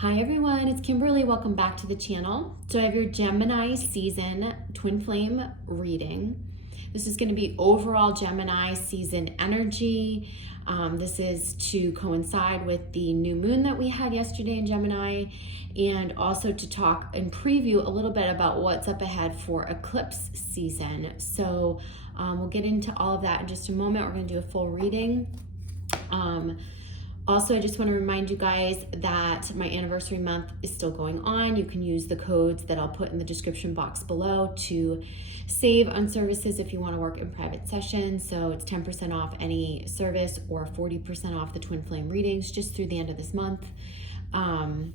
Hi everyone, it's Kimberly. Welcome back to the channel. So I have your Gemini season twin flame reading. This is going to be overall Gemini season energy. This is to coincide with the new moon that we had yesterday in Gemini, and also to talk and preview a little bit about what's up ahead for eclipse season. So we'll get into all of that in just a moment. We're going to do a full reading. Also, I just want to remind you guys that my anniversary month is still going on. You can use the codes that I'll put in the description box below to save on services if you want to work in private sessions. So it's 10% off any service or 40% off the twin flame readings just through the end of this month. And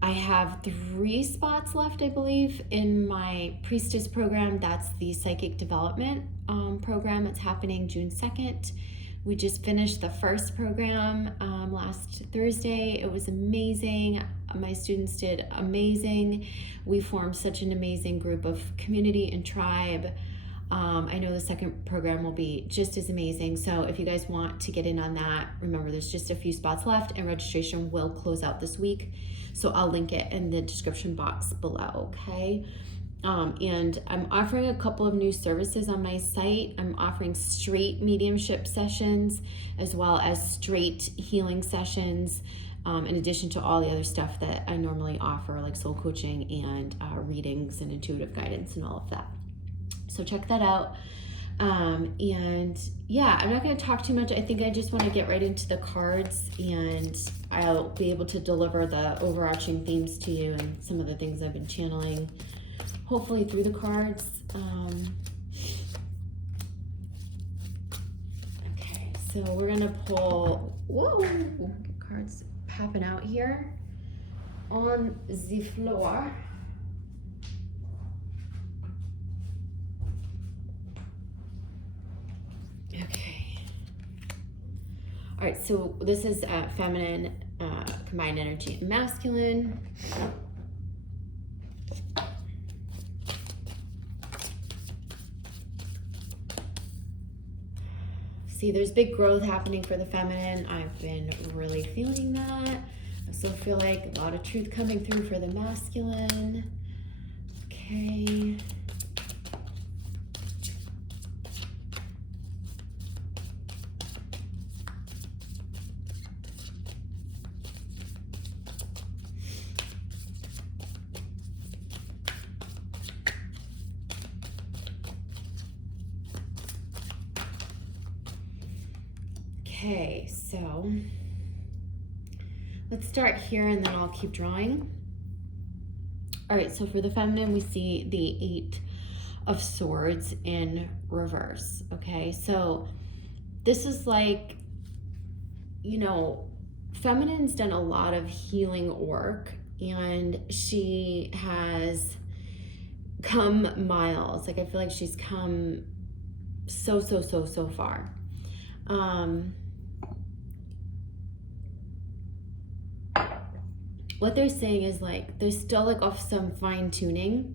I have 3 spots left, I believe, in my Priestess program. That's the psychic development program. It's happening June 2nd. We just finished the first program last Thursday. It was amazing. My students did amazing. We formed such an amazing group of community and tribe. I know the second program will be just as amazing. So if you guys want to get in on that, remember there's just a few spots left and registration will close out this week. So I'll link it in the description box below, okay? And I'm offering a couple of new services on my site. I'm offering straight mediumship sessions as well as straight healing sessions, in addition to all the other stuff that I normally offer, like soul coaching and readings and intuitive guidance and all of that. So check that out. And yeah, I'm not going to talk too much. I think I just want to get right into the cards, and I'll be able to deliver the overarching themes to you and some of the things I've been channeling, hopefully through the cards. Okay, so we're gonna pull, whoa, cards popping out here on the floor. Okay. All right, so this is feminine, combined energy and masculine. See, there's big growth happening for the feminine. I've been really feeling that. I still feel like a lot of truth coming through for the masculine. Okay. Okay, so let's start here and then I'll keep drawing. All right, so for the feminine, we see the 8 of Swords in reverse, okay? So this is like, you know, feminine's done a lot of healing work and she has come miles. Like I feel like she's come so far. What they're saying is like there's still like some fine tuning,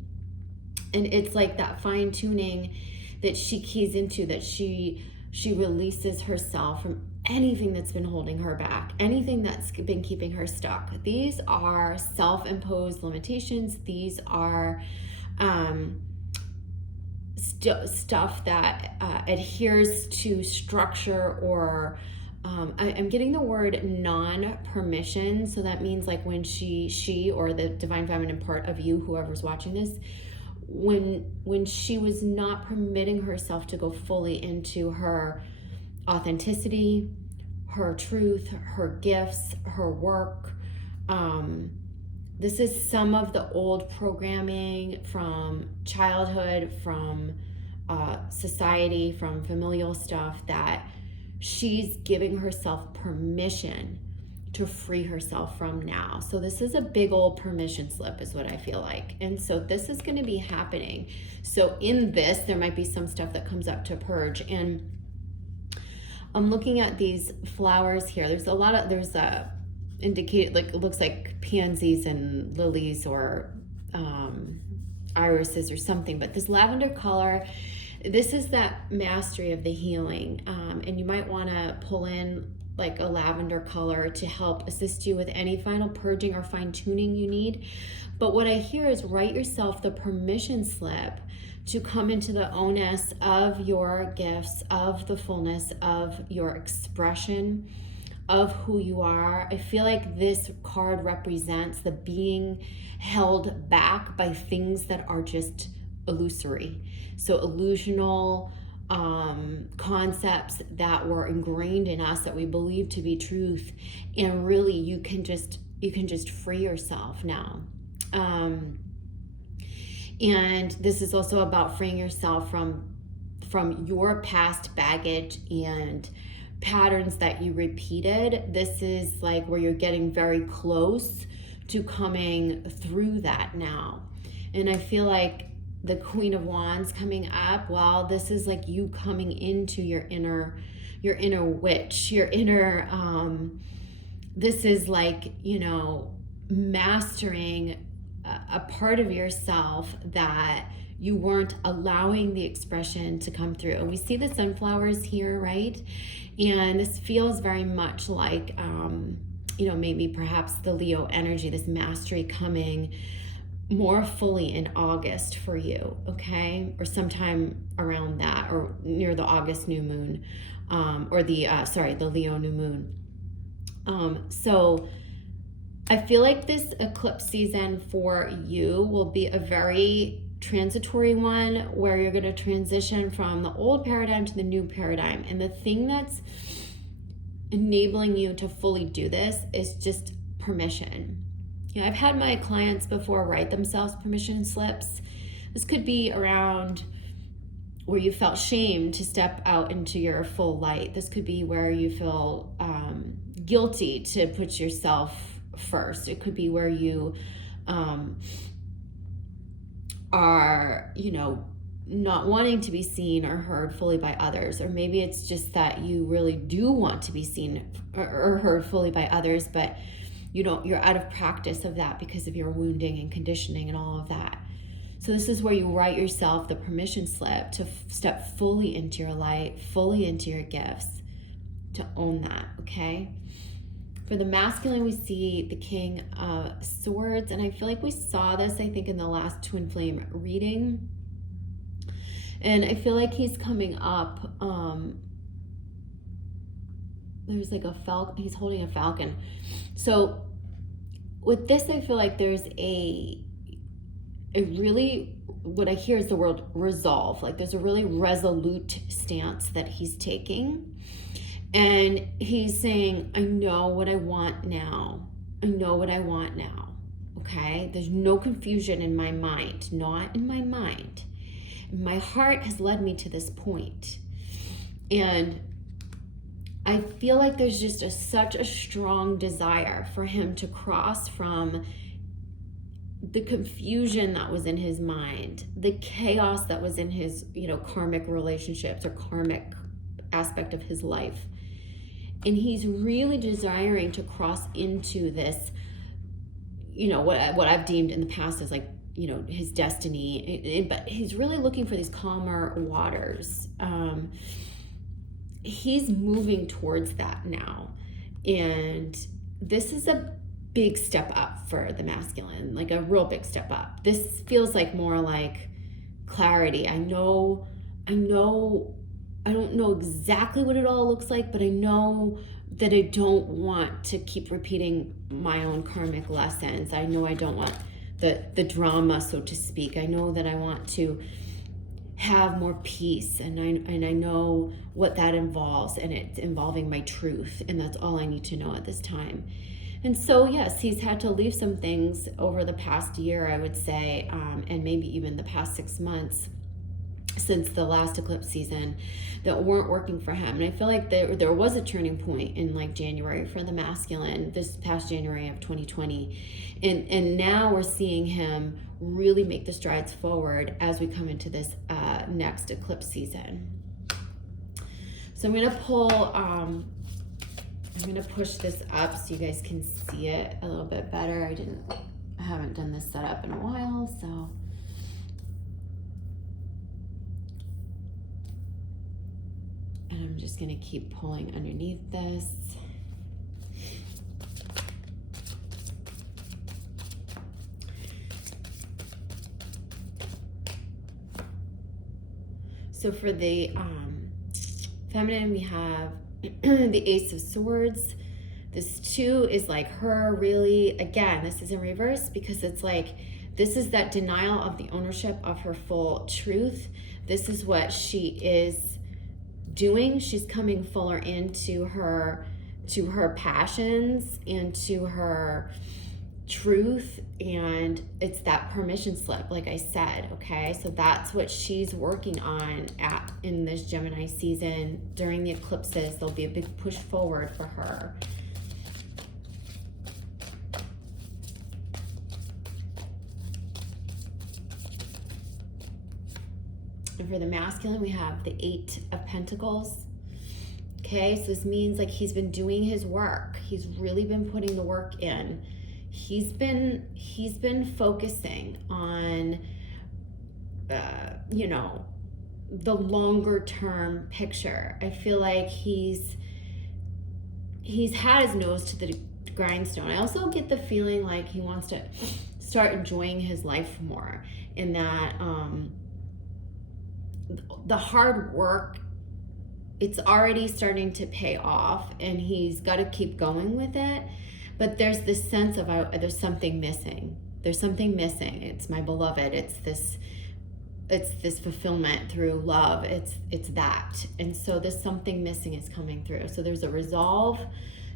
and it's like that fine tuning that she keys into, that she releases herself from anything that's been holding her back, anything that's been keeping her stuck. These are self-imposed limitations. These are stuff that adheres to structure, or I'm getting the word non-permission. So that means like when she or the divine feminine part of you, whoever's watching this, when she was not permitting herself to go fully into her authenticity, her truth, her gifts, her work. This is some of the old programming from childhood, from society, from familial stuff that she's giving herself permission to free herself from now. So this is a big old permission slip is what I feel like. And so this is going to be happening. So in this, there might be some stuff that comes up to purge. And I'm looking at these flowers here. There's indicated, like it looks like pansies and lilies or irises or something, but this lavender color, this is that mastery of the healing. And you might want to pull in like a lavender color to help assist you with any final purging or fine tuning you need. But what I hear is write yourself the permission slip to come into the onus of your gifts, of the fullness of your expression, of who you are. I feel like this card represents the being held back by things that are just illusory. So illusional concepts that were ingrained in us that we believe to be truth, and really you can just free yourself now. And this is also about freeing yourself from your past baggage and patterns that you repeated. This is like where you're getting very close to coming through that now. And I feel like the Queen of Wands coming up, well, this is like you coming into your inner witch, your inner, this is like, you know, mastering a part of yourself that you weren't allowing the expression to come through. And we see the sunflowers here, right? And this feels very much like, you know, maybe perhaps the Leo energy, this mastery coming more fully in August for you, okay? Or sometime around that, or near the August new moon, or the Leo new moon. So I feel like this eclipse season for you will be a very transitory one where you're going to transition from the old paradigm to the new paradigm. And the thing that's enabling you to fully do this is just permission. You know, I've had my clients before write themselves permission slips. This could be around where you felt shame to step out into your full light. This could be where you feel guilty to put yourself first. It could be where you are, you know, not wanting to be seen or heard fully by others. Or maybe it's just that you really do want to be seen or heard fully by others, but you don't, you're out of practice of that because of your wounding and conditioning and all of that. So this is where you write yourself the permission slip to step fully into your light, fully into your gifts, to own that, okay? For the masculine, we see the King of Swords, and I feel like we saw this, I think, in the last twin flame reading. And I feel like he's coming up, there's like a falcon, he's holding a falcon. So with this, I feel like there's a really, what I hear is the word resolve. Like there's a really resolute stance that he's taking. And he's saying, I know what I want now. I know what I want now. Okay? There's no confusion in my mind, not in my mind. My heart has led me to this point. And I feel like there's just such a strong desire for him to cross from the confusion that was in his mind, the chaos that was in his, you know, karmic relationships or karmic aspect of his life. And he's really desiring to cross into this, you know, what I've deemed in the past as like, you know, his destiny. But he's really looking for these calmer waters. He's moving towards that now. And this is a big step up for the masculine, like a real big step up. This feels like more like clarity. I don't know exactly what it all looks like, but I know that I don't want to keep repeating my own karmic lessons. I know I don't want the drama, so to speak. I know that I want to have more peace, and I know what that involves, and it's involving my truth, and that's all I need to know at this time. And so, yes, he's had to leave some things over the past year, I would say, and maybe even the past 6 months since the last eclipse season that weren't working for him. And I feel like there was a turning point in like January for the masculine, this past January of 2020. And now we're seeing him really make the strides forward as we come into this next eclipse season. So I'm going to pull, I'm going to push this up so you guys can see it a little bit better. I haven't done this setup in a while, so. And I'm just going to keep pulling underneath this. So for the feminine, we have the Ace of Swords. This 2 is like her really, again, this is in reverse because it's like, this is that denial of the ownership of her full truth. This is what she is doing. She's coming fuller into her, to her passions and to her truth, and it's that permission slip, like I said. Okay, so that's what she's working on in this Gemini season. During the eclipses, there'll be a big push forward for her. And for the masculine, we have the 8 of Pentacles. Okay, so this means like he's been doing his work. He's really been putting the work in. He's been focusing on, you know, the longer term picture. I feel like he's had his nose to the grindstone. I also get the feeling like he wants to start enjoying his life more, in that the hard work, it's already starting to pay off, and he's got to keep going with it. But there's this sense of there's something missing. There's something missing. It's my beloved. It's this fulfillment through love. It's that. And so this something missing is coming through. So there's a resolve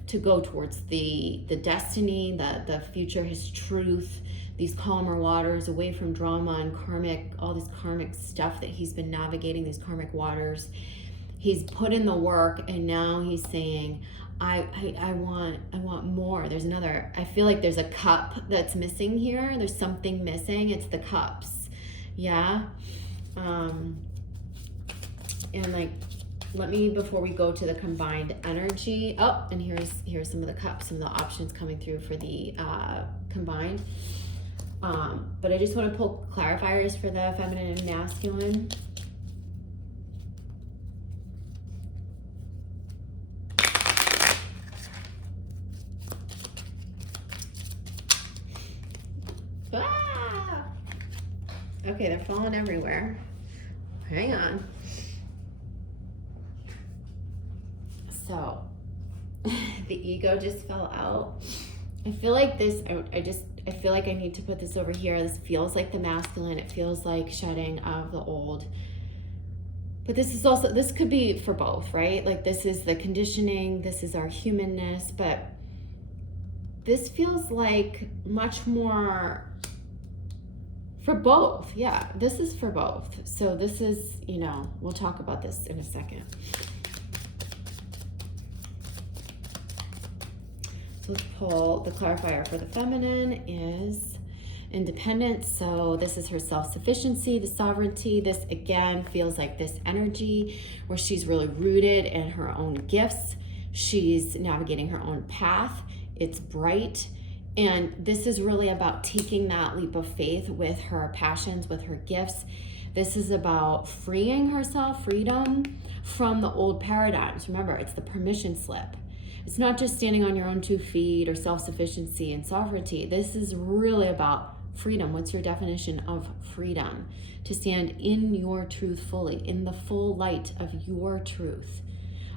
to go towards the destiny, the future, his truth, these calmer waters, away from drama and karmic, all this karmic stuff that he's been navigating, these karmic waters. He's put in the work, and now he's saying, I want more. There's another, I feel like there's a cup that's missing here. There's something missing. It's the cups. Yeah. And like, let me, before we go to the combined energy, oh, and here's some of the cups, some of the options coming through for the combined. But I just want to pull clarifiers for the feminine and masculine. Okay, they're falling everywhere. Hang on. So, the ego just fell out. I feel like this, I feel like I need to put this over here. This feels like the masculine. It feels like shedding of the old. But this is also, this could be for both, right? Like this is the conditioning, this is our humanness, but this feels like much more for both. Yeah, this is for both. So this is, you know, we'll talk about this in a second. So let's pull the clarifier for the feminine is independence. So this is her self-sufficiency, the sovereignty. This again feels like this energy where she's really rooted in her own gifts. She's navigating her own path. It's bright. And this is really about taking that leap of faith with her passions, with her gifts. This is about freeing herself, freedom from the old paradigms. Remember, it's the permission slip. It's not just standing on your own 2 feet or self-sufficiency and sovereignty. This is really about freedom. What's your definition of freedom? To stand in your truth fully, in the full light of your truth,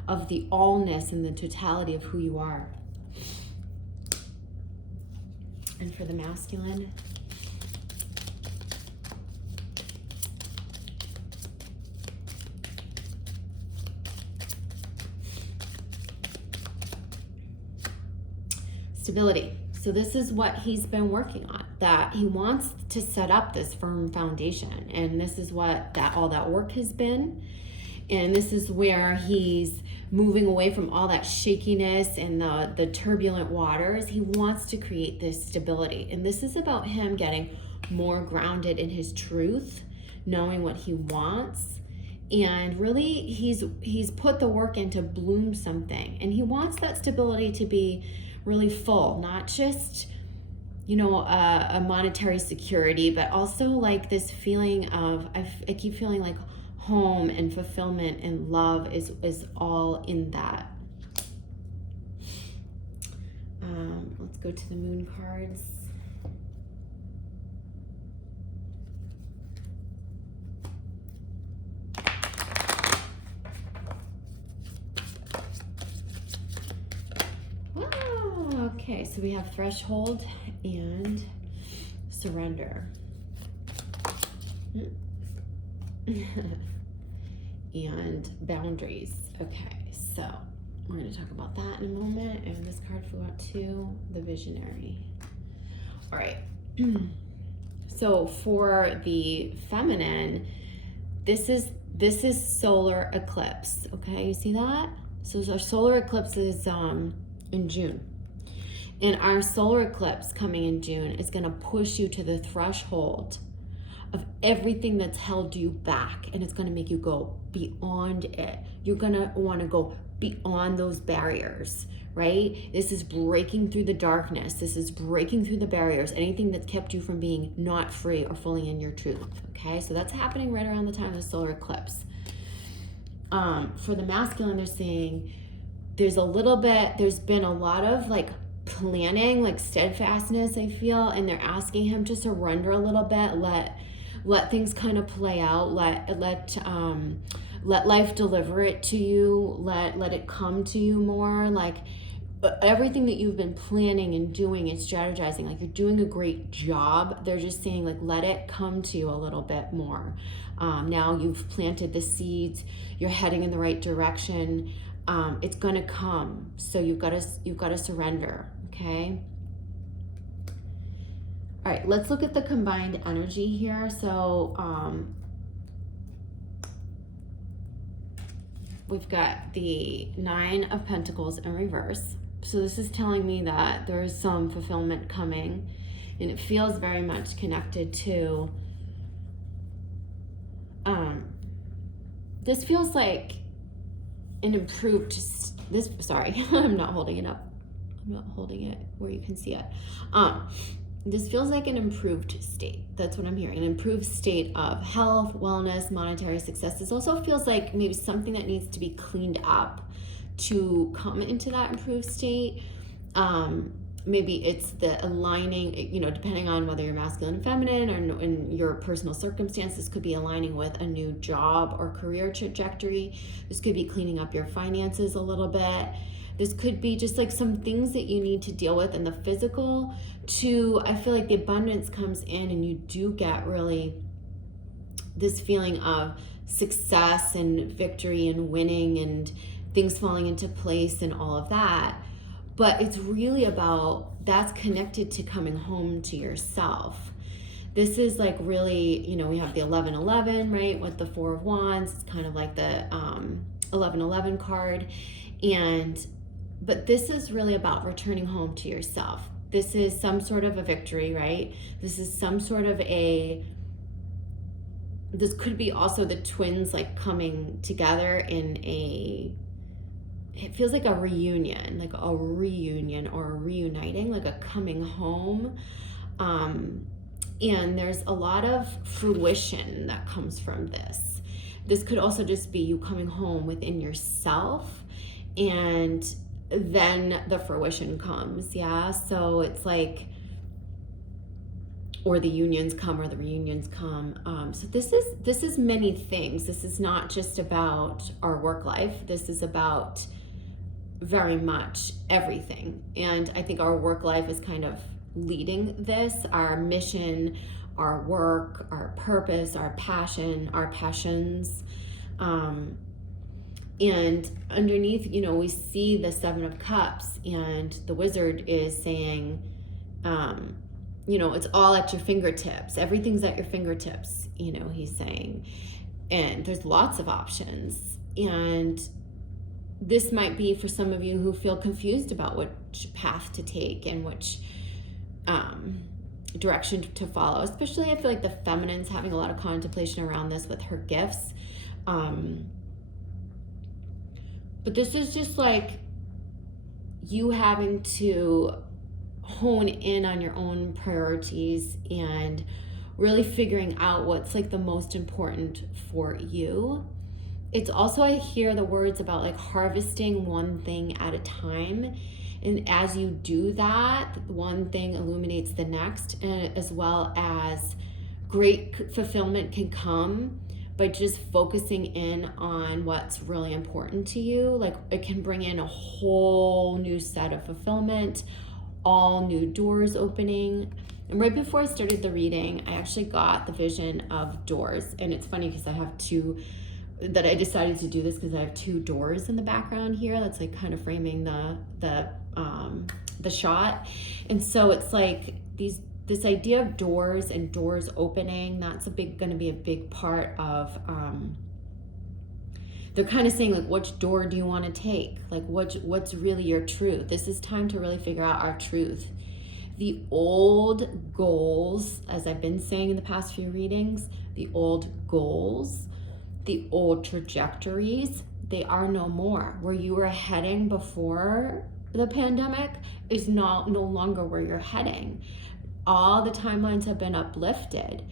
of the allness and the totality of who you are. And for the masculine, stability. So this is what he's been working on, that he wants to set up this firm foundation. And this is what all that work has been. And this is where he's moving away from all that shakiness and the turbulent waters. He wants to create this stability. And this is about him getting more grounded in his truth, knowing what he wants. And really, he's put the work in to bloom something. And he wants that stability to be really full, not just, you know, a monetary security, but also like this feeling of, I keep feeling like home and fulfillment and love is all in that. Let's go to the moon cards. Okay, so we have threshold and surrender. And boundaries. Okay, so we're going to talk about that in a moment. And this card flew out too, the visionary. All right. So for the feminine, this is solar eclipse. Okay, you see that? So our solar eclipse is in June. And our solar eclipse coming in June is going to push you to the threshold of everything that's held you back, and it's going to make you go beyond it. You're going to want to go beyond those barriers, right? This is breaking through the darkness. This is breaking through the barriers, anything that's kept you from being not free or fully in your truth. Okay, so that's happening right around the time of the solar eclipse. For the masculine, they're saying there's been a lot of like planning, like steadfastness, I feel, and they're asking him to surrender a little bit, let things kind of play out, let life deliver it to you, let it come to you more. Like everything that you've been planning and doing and strategizing, like you're doing a great job. They're just saying like let it come to you a little bit more. Now you've planted the seeds, you're heading in the right direction. It's gonna come, so you've got to surrender. Okay. All right, let's look at the combined energy here. So we've got the 9 of Pentacles in reverse. So this is telling me that there is some fulfillment coming, and it feels very much connected to, this feels like an improved, sorry, I'm not holding it up. I'm not holding it where you can see it. This feels like an improved state. That's what I'm hearing. An improved state of health, wellness, monetary success. This also feels like maybe something that needs to be cleaned up to come into that improved state. Maybe it's the aligning, depending on whether you're masculine and feminine or in your personal circumstances, could be aligning with a new job or career trajectory. This could be cleaning up your finances a little bit. This could be just like some things that you need to deal with in the physical I feel like the abundance comes in and you do get really this feeling of success and victory and winning and things falling into place and all of that. But it's really about, that's connected to coming home to yourself. This is like really, we have the 1111, right, with the 4 of Wands. It's kind of like the 1111 card. But this is really about returning home to yourself. This is some sort of a victory, right? This is some sort of this could be also the twins like coming together it feels like a reunion or a reuniting, like a coming home. And there's a lot of fruition that comes from this. This could also just be you coming home within yourself, and then the fruition comes. Yeah. So it's like, or the unions come or the reunions come. So this is many things. This is not just about our work life. This is about very much everything. And I think our work life is kind of leading this, our mission, our work, our purpose, our passion, our passions. And underneath, we see the 7 of Cups, and the Wizard is saying, it's all at your fingertips. Everything's at your fingertips, he's saying. And there's lots of options. And this might be for some of you who feel confused about which path to take and which direction to follow. Especially, I feel like the feminine's having a lot of contemplation around this with her gifts. But this is just like you having to hone in on your own priorities and really figuring out what's like the most important for you. It's also, I hear the words about like harvesting one thing at a time. And as you do that, one thing illuminates the next, and as well as great fulfillment can come by just focusing in on what's really important to you. Like it can bring in a whole new set of fulfillment, all new doors opening. And right before I started the reading, I actually got the vision of doors. And it's funny because I have two, that I decided to do this because I have two doors in the background here. That's like kind of framing the shot. And so it's like this idea of doors and doors opening, that's going to be a big part of, they're kind of saying like, which door do you want to take? Like what's really your truth? This is time to really figure out our truth. The old goals, as I've been saying in the past few readings, the old goals, the old trajectories, they are no more. Where you were heading before the pandemic is no longer where you're heading. All the timelines have been uplifted.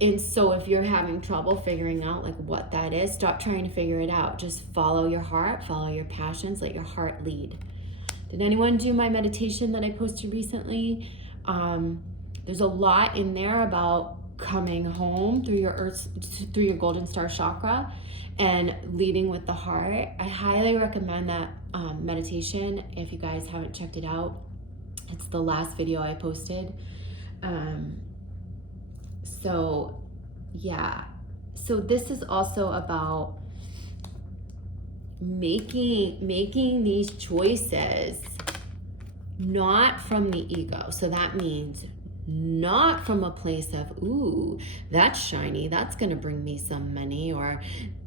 And so if you're having trouble figuring out like what that is, stop trying to figure it out. Just follow your heart, follow your passions, let your heart lead. Did anyone do my meditation that I posted recently? There's a lot in there about coming home through your golden star chakra and leading with the heart. I highly recommend that meditation if you guys haven't checked it out. It's the last video I posted. So yeah, so this is also about making these choices not from the ego. So that means not from a place of, ooh, that's shiny, that's gonna bring me some money, or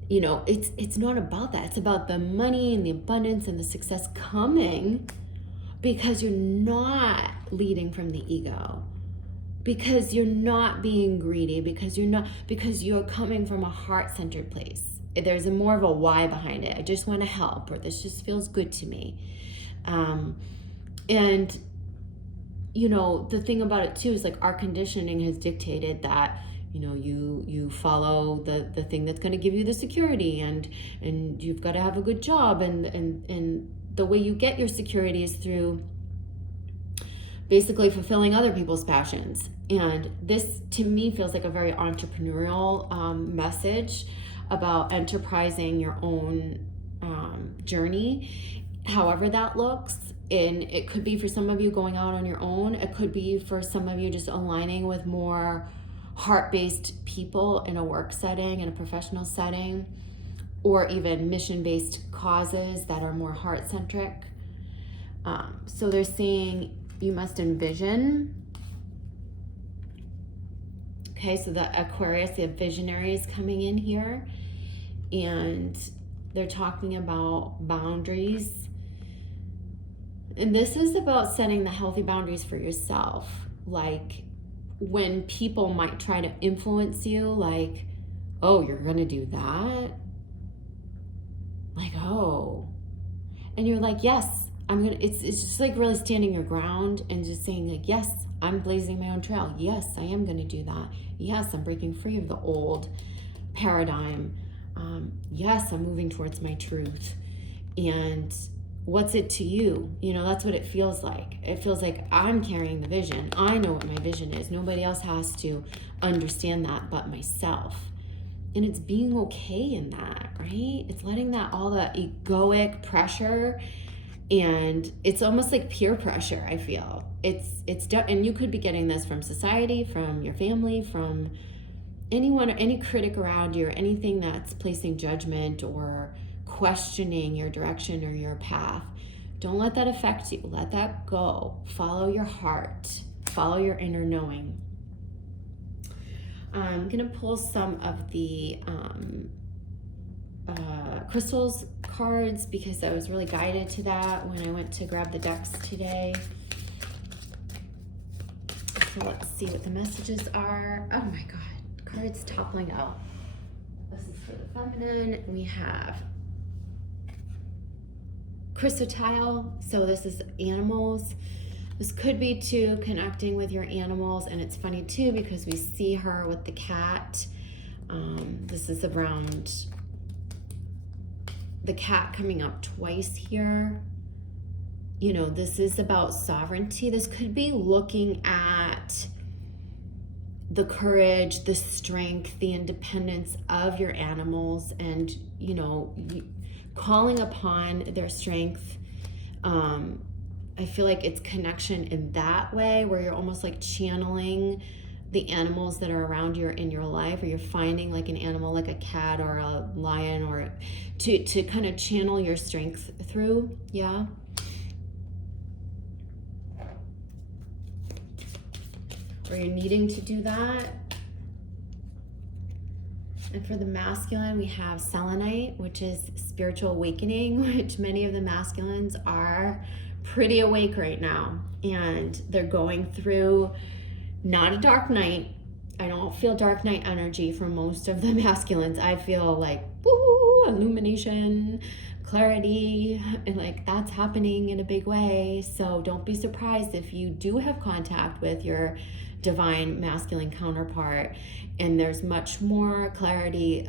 you know, it's not about that. It's about the money and the abundance and the success coming because you're not leading from the ego, because you're not being greedy, because you're coming from a heart-centered place. There's more of a why behind it. I just want to help, or this just feels good to me. And you know, the thing about it too is like our conditioning has dictated that, you know, you follow the thing that's going to give you the security, and you've got to have a good job, and the way you get your security is through basically fulfilling other people's passions. And this to me feels like a very entrepreneurial message about enterprising your own journey, however that looks. And it could be for some of you going out on your own. It could be for some of you just aligning with more heart-based people in a work setting, in a professional setting, or even mission-based causes that are more heart-centric. So they're saying you must envision. Okay, so the Aquarius, the visionary is coming in here, and they're talking about boundaries. And this is about setting the healthy boundaries for yourself. Like when people might try to influence you, like, oh, you're gonna do that? Like, oh. And you're like, yes, I'm gonna, it's just like really standing your ground and just saying like, yes, I'm blazing my own trail. Yes, I am gonna do that. Yes, I'm breaking free of the old paradigm. Yes, I'm moving towards my truth. And what's it to you? You know, that's what it feels like. It feels like I'm carrying the vision. I know what my vision is. Nobody else has to understand that but myself. And it's being okay in that, right? It's letting that, all the egoic pressure, and it's almost like peer pressure, I feel. And you could be getting this from society, from your family, from anyone, or any critic around you, or anything that's placing judgment or questioning your direction or your path. Don't let that affect you. Let that go. Follow your heart. Follow your inner knowing. I'm going to pull some of the crystals cards because I was really guided to that when I went to grab the decks today. So let's see what the messages are. Oh my God, cards toppling out. This is for the feminine. We have Chrysotile, so this is animals. This could be too connecting with your animals, and it's funny too because we see her with the cat. This is around the cat coming up twice here. You know, this is about sovereignty. This could be looking at the courage, the strength, the independence of your animals, and, you know, calling upon their strength, I feel like it's connection in that way, where you're almost like channeling the animals that are around you in your life, or you're finding like an animal like a cat or a lion, or to kind of channel your strength through. Yeah. Or you're needing to do that. And for the masculine, we have selenite, which is spiritual awakening, which many of the masculines are pretty awake right now. And they're going through not a dark night. I don't feel dark night energy for most of the masculines. I feel like, woo, illumination, clarity, and like that's happening in a big way. So don't be surprised if you do have contact with your divine masculine counterpart and there's much more clarity,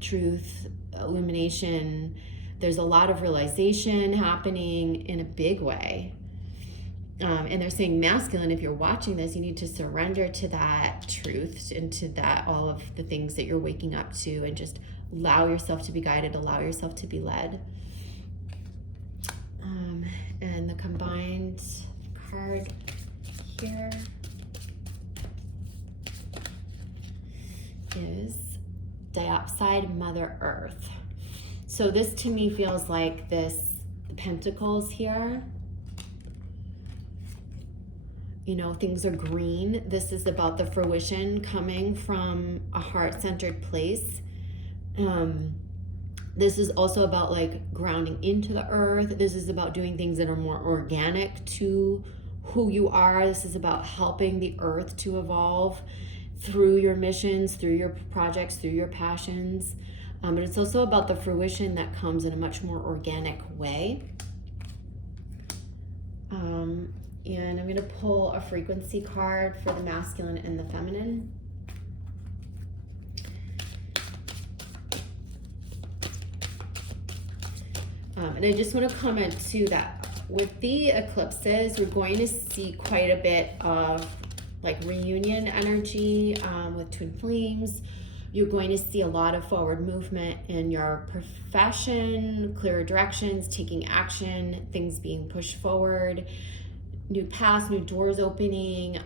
truth, illumination. There's a lot of realization happening in a big way. And they're saying masculine, if you're watching this, you need to surrender to that truth and to that, all of the things that you're waking up to, and just allow yourself to be guided, allow yourself to be led. And the combined card here is Diopside Mother Earth. So this to me feels like the pentacles here. You know, things are green. This is about the fruition coming from a heart-centered place. This is also about like grounding into the earth. This is about doing things that are more organic to who you are. This is about helping the earth to evolve through your missions, through your projects, through your passions. But it's also about the fruition that comes in a much more organic way. And I'm going to pull a frequency card for the masculine and the feminine. And I just want to comment too that with the eclipses, we're going to see quite a bit of like reunion energy with twin flames. You're going to see a lot of forward movement in your profession, clearer directions, taking action, things being pushed forward, new paths, new doors opening,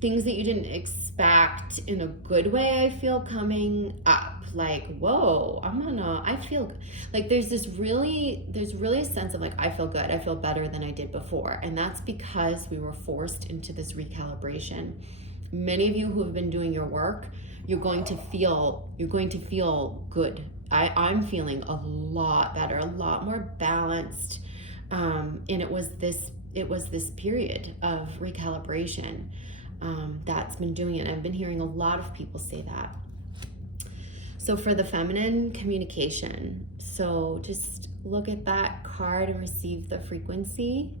things that you didn't expect in a good way, I feel, coming up. Like, whoa, I feel like there's really a sense of like, I feel good, I feel better than I did before. And that's because we were forced into this recalibration. Many of you who have been doing your work, you're going to feel good. I'm feeling a lot better, a lot more balanced. And it was this period of recalibration that's been doing it. I've been hearing a lot of people say that. So for the feminine, communication. So just look at that card and receive the frequency.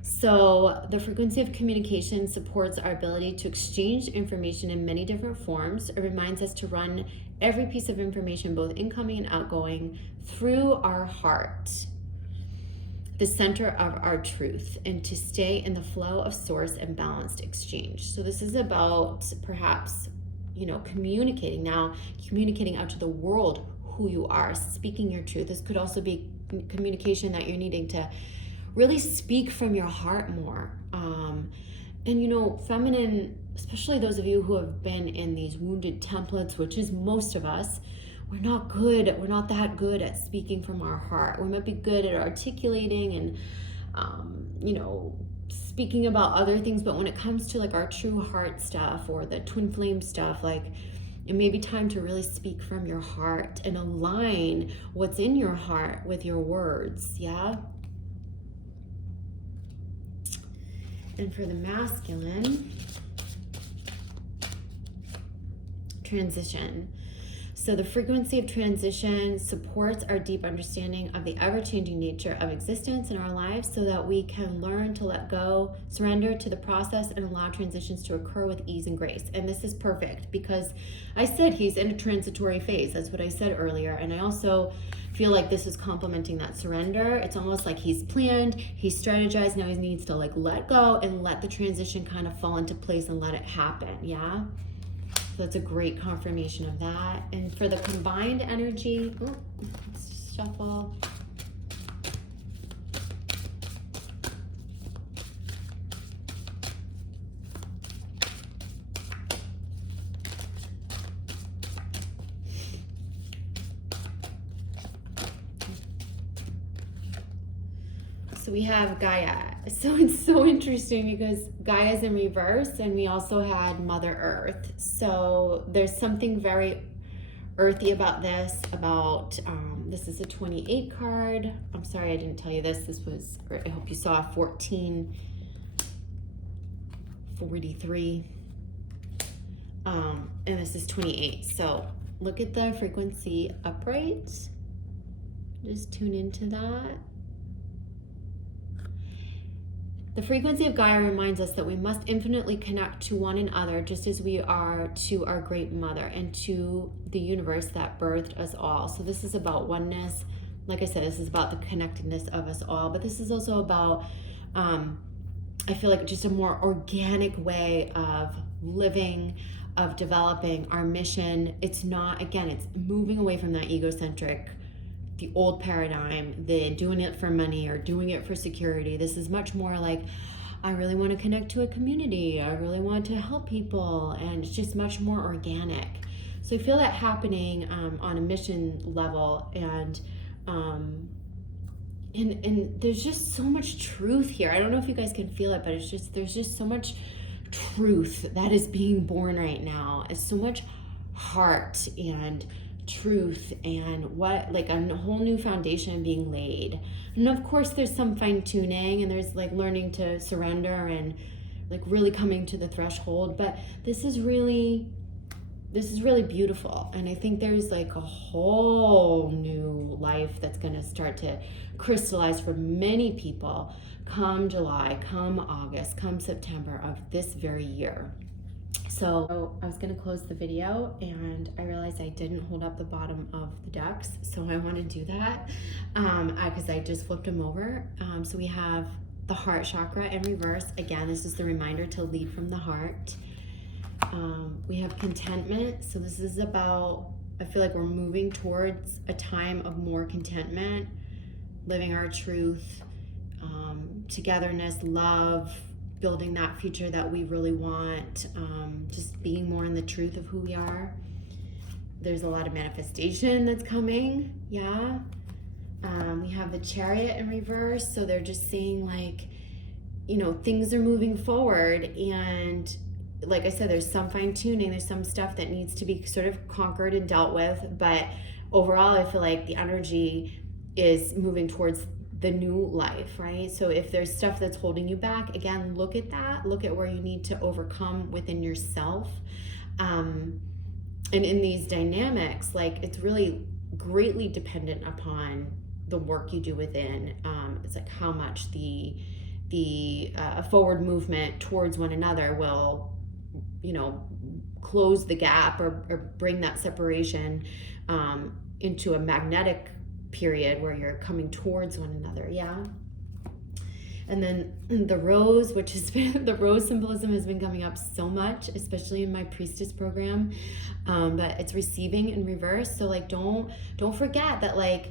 So the frequency of communication supports our ability to exchange information in many different forms. It reminds us to run every piece of information, both incoming and outgoing, through our heart, the center of our truth, and to stay in the flow of source and balanced exchange. So this is about perhaps, communicating out to the world who you are, speaking your truth. This could also be communication that you're needing to really speak from your heart more. And feminine, especially those of you who have been in these wounded templates, which is most of us, we're not that good at speaking from our heart. We might be good at articulating and, speaking about other things, but when it comes to like our true heart stuff or the twin flame stuff, like it may be time to really speak from your heart and align what's in your heart with your words, yeah? And for the masculine, transition. So the frequency of transition supports our deep understanding of the ever-changing nature of existence in our lives so that we can learn to let go, surrender to the process, and allow transitions to occur with ease and grace. And this is perfect because I said he's in a transitory phase. That's what I said earlier. And I also feel like this is complementing that surrender. It's almost like he's planned, he's strategized, now he needs to like let go and let the transition kind of fall into place and let it happen, yeah? So that's a great confirmation of that. And for the combined energy, let's shuffle. So we have Gaia. So it's so interesting because Gaia's in reverse, and we also had Mother Earth. So there's something very earthy about this, this is a 28 card. I'm sorry I didn't tell you this. This was, I hope you saw 1443. And this is 28. So look at the frequency upright. Just tune into that. The frequency of Gaia reminds us that we must infinitely connect to one another just as we are to our great mother and to the universe that birthed us all. So this is about oneness. Like I said, this is about the connectedness of us all, but this is also about, I feel like just a more organic way of living, of developing our mission. It's not, again, it's moving away from that egocentric, the old paradigm, the doing it for money or doing it for security. This is much more like, I really want to connect to a community. I really want to help people. And it's just much more organic. So I feel that happening on a mission level. And there's just so much truth here. I don't know if you guys can feel it, but it's just, there's just so much truth that is being born right now. It's so much heart and truth and what, like a whole new foundation being laid. And of course there's some fine tuning and there's like learning to surrender and like really coming to the threshold, but this is really beautiful. And I think there's like a whole new life that's going to start to crystallize for many people come July, come August, come September of this very year. So I was going to close the video and I realized I didn't hold up the bottom of the decks. So I want to do that because I just flipped them over. So we have the heart chakra in reverse. Again, this is the reminder to lead from the heart. We have contentment. So this is about, I feel like we're moving towards a time of more contentment, living our truth, togetherness, love, building that future that we really want, just being more in the truth of who we are. There's a lot of manifestation that's coming, yeah. We have the Chariot in reverse, so they're just saying like, you know, things are moving forward, and like I said, there's some fine tuning, there's some stuff that needs to be sort of conquered and dealt with, but overall I feel like the energy is moving towards the new life, right? So if there's stuff that's holding you back, again, look at that, look at where you need to overcome within yourself. And in these dynamics, like it's really greatly dependent upon the work you do within. It's like how much the forward movement towards one another will, you know, close the gap or bring that separation into a magnetic period where you're coming towards one another, yeah. And then the rose, which has been, the rose symbolism has been coming up so much, especially in my Priestess program, but it's receiving in reverse. So like don't forget that, like,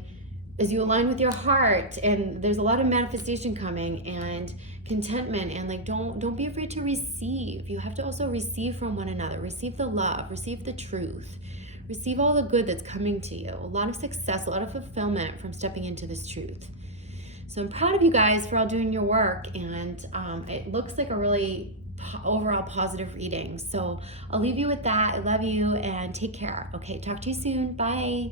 as you align with your heart, and there's a lot of manifestation coming and contentment, and like don't be afraid to receive. You have to also receive from one another, receive the love, receive the truth, receive all the good that's coming to you. A lot of success, a lot of fulfillment from stepping into this truth. So I'm proud of you guys for all doing your work, and it looks like a really overall positive reading. So I'll leave you with that. I love you and take care. Okay, talk to you soon. Bye.